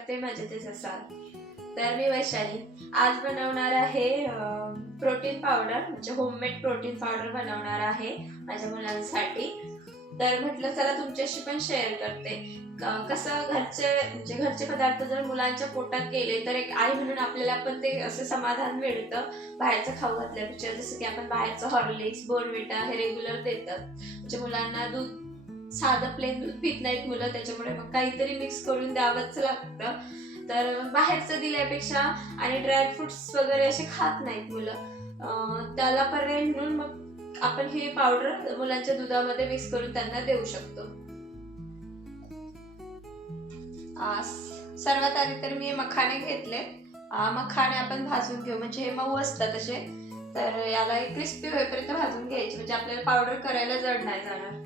करते, मजेतच असाल. तर मी वैशाली आज बनवणार आहे प्रोटीन पावडर, म्हणजे होममेड प्रोटीन पावडर बनवणार आहे माझ्या मुलांसाठी. तर म्हटलं चला तुमच्याशी पण शेअर करते. कसं घरचे पदार्थ जर मुलांच्या पोटात गेले तर एक आई म्हणून आपल्याला पण ते असं समाधान मिळतं बाहेरचं खाऊ घातल्यापेक्षा. जसं की आपण बाहेरचं हॉर्लिक्स, बोर्नव्हिटा हे रेग्युलर देतात, म्हणजे मुलांना दूध साधं प्लेन दूध पित नाहीत मुलं, त्याच्यामुळे मग काहीतरी मिक्स करून द्यावंच लागतं. तर बाहेरचं दिल्यापेक्षा आणि ड्रायफ्रुट्स वगैरे असे खात नाहीत मुलं, त्याला पर्याय म्हणून मग आपण हे पावडर मुलांच्या दुधामध्ये मिक्स करून त्यांना देऊ शकतो. सर्वात आधी तर मी मखाणे घेतले. मखाणे आपण भाजून घेऊ, म्हणजे हे मऊ असतात असे, तर याला एक क्रिस्पी होईपर्यंत भाजून घ्यायचे, म्हणजे आपल्याला पावडर करायला जड नाही जाणार.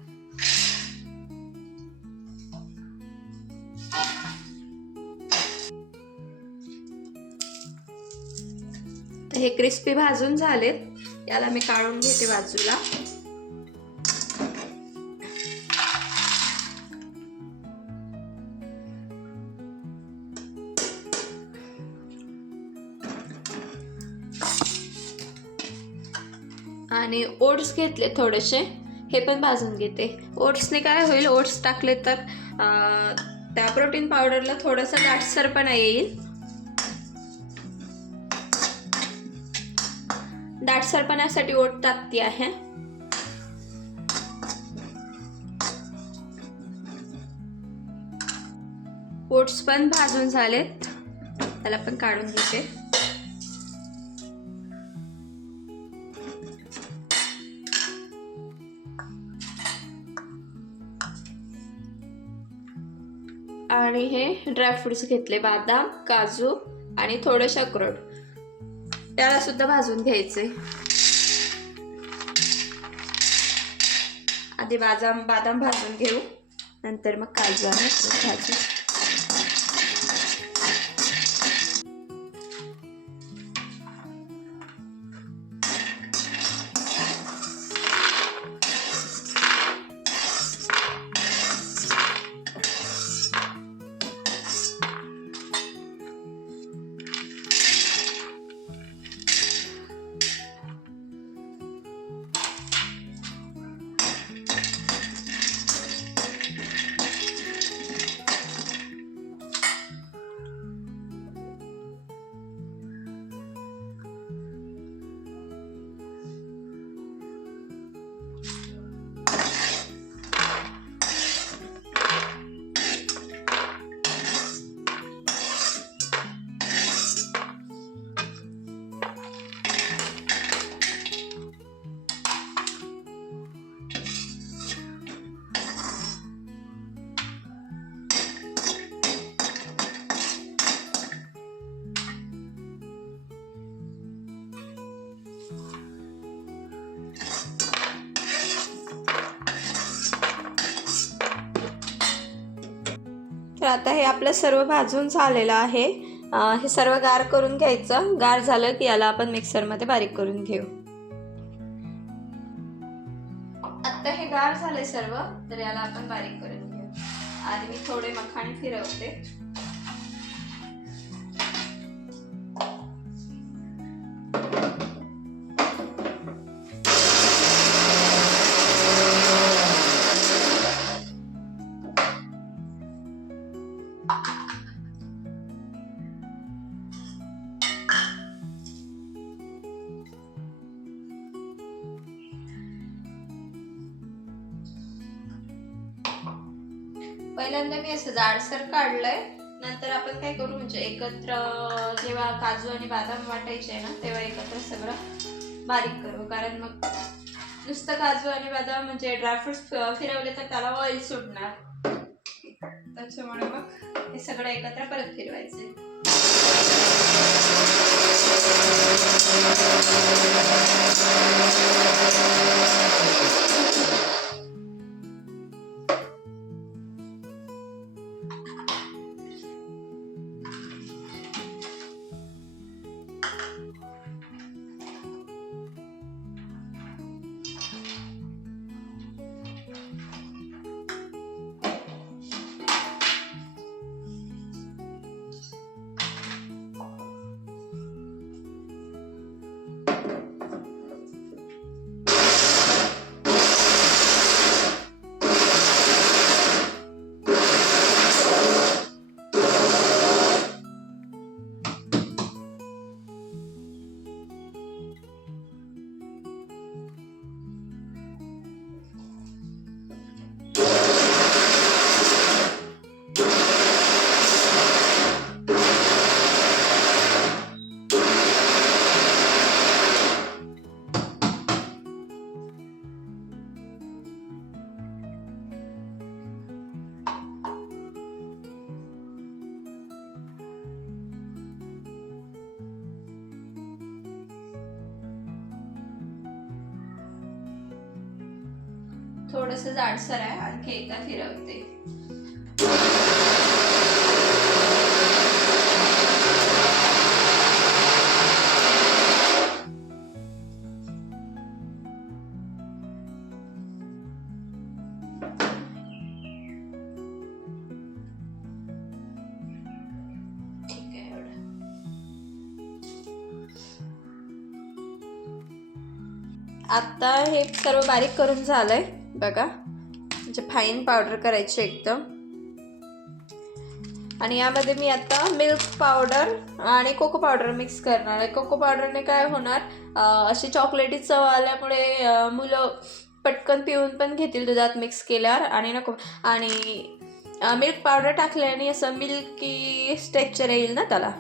हे क्रिस्पी भाजून झालेत, याला मी काढून घेते बाजूला. आणि ओट्स घेतले थोडेसे, हे पण भाजून घेते. ओट्सने काय होईल, ओट्स टाकले तर त्या प्रोटीन पावडरला थोडासा दाटसरपणा येईल. दाटसरपणासाठी ओट टाकते आहे. ओट्स पण भाजून झालेत, त्याला पण काढून घेते. आणि हे ड्रायफ्रुट्स घेतले, बदाम, काजू आणि थोडेसे अक्रोड, त्याला सुद्धा भाजून घ्यायचे. आधी बदाम भाजून घेऊ, नंतर मग काजू आणि भाजू. तर आता हे आपलं सर्व भाजून झालेलं आहे. हे सर्व गार करून घ्यायचं. गार झालं की याला आपण मिक्सरमध्ये बारीक करून घेऊ. आता हे गार झाले सर्व, तर याला आपण बारीक करून घेऊ. आधी मी थोडे मखाणे फिरवते. पहिल्यांदा मी असं जाडसर काढलंय, नंतर आपण काय करू, म्हणजे एकत्र जेव्हा काजू आणि बदाम वाटायचे ना, तेव्हा एकत्र सगळं बारीक करू. कारण मग नुसतं काजू आणि बदाम म्हणजे ड्रायफ्रुट्स फिरवले तर त्याला ऑइल सुटणार, त्याच्यामुळे मग हे सगळं एकत्र परत फिरवायचे. थोडंसं जाडसर आहे, आणखी एकदा फिरवते. आता हे सर्व बारीक करून झालंय बघा, म्हणजे फाईन पावडर करायची एकदम. आणि यामध्ये मी आता मिल्क पावडर आणि कोको पावडर मिक्स करणार आहे. कोको पावडरने काय होणार, अशी चॉकलेटी चव आल्यामुळे मुलं पटकन पिऊन पण घेतील दुधात मिक्स केल्यावर. आणि नको, आणि मिल्क पावडर टाकल्याने असं मिल्की टेक्स्चर येईल ना त्याला,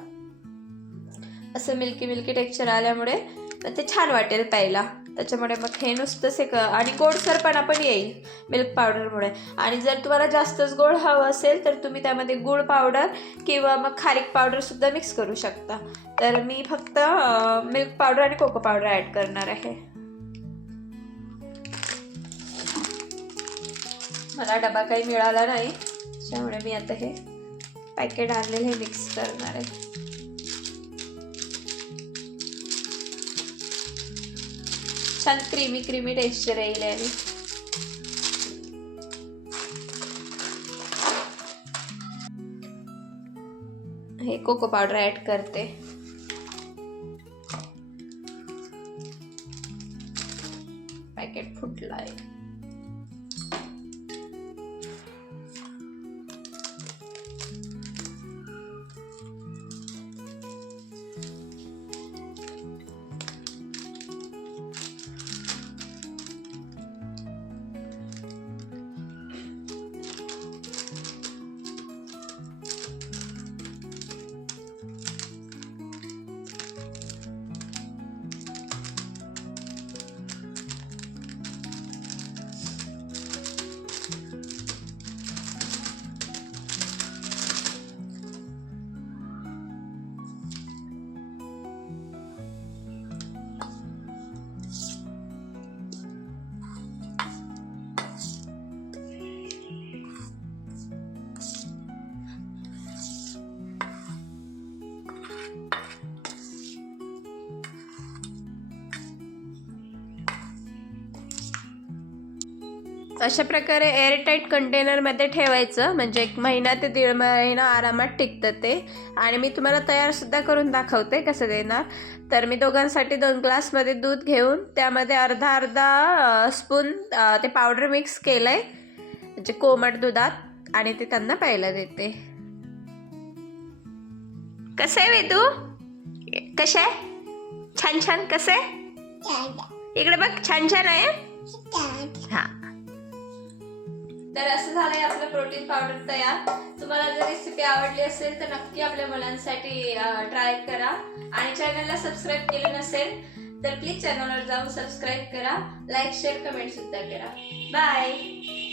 असं मिल्की मिल्की टेक्स्चर आल्यामुळे ते छान वाटेल प्यायला. त्याच्यामुळे मग हे नुसतंच एक, आणि गोडसरपणा पण येईल मिल्क पावडरमुळे. आणि जर तुम्हाला जास्तच गोड हवं असेल तर तुम्ही त्यामध्ये गूळ पावडर किंवा मग खारीक पावडरसुद्धा मिक्स करू शकता. तर मी फक्त मिल्क पावडर आणि कोको पावडर ॲड करणार आहे. मला डबा काही मिळाला नाही, त्यामुळे मी आता हे पॅकेट आणलेलं हे मिक्स करणार आहे. छान क्रीमी क्रीमी टेक्स्चर येईल. आणि हे कोको पावडर ऍड करते. पॅकेट फुटलाय. अशा प्रकारे एअरटाईट कंटेनरमध्ये ठेवायचं, म्हणजे 1 महिना ते 1.5 महिना आरामात टिकतं ते. आणि मी तुम्हाला तयारसुद्धा करून दाखवते कसं देणार. तर मी दोघांसाठी 2 ग्लासमध्ये दूध घेऊन त्यामध्ये अर्धा स्पून ते पावडर मिक्स केलं आहे, म्हणजे कोमट दुधात, आणि ते त्यांना प्यायला देते. कसं आहे वेदू, कसं आहे? छान छान. कसं आहे इकडे बघ, छान छान आहे. हां, तर असं झालंय आपलं प्रोटीन पावडर तयार. तुम्हाला जर रेसिपी आवडली असेल तर नक्की आपल्या मुलांसाठी ट्राय करा. आणि चॅनलला सबस्क्राईब केलं नसेल तर प्लीज चॅनलवर जाऊन सबस्क्राईब करा, लाईक शेअर कमेंट सुद्धा करा. बाय.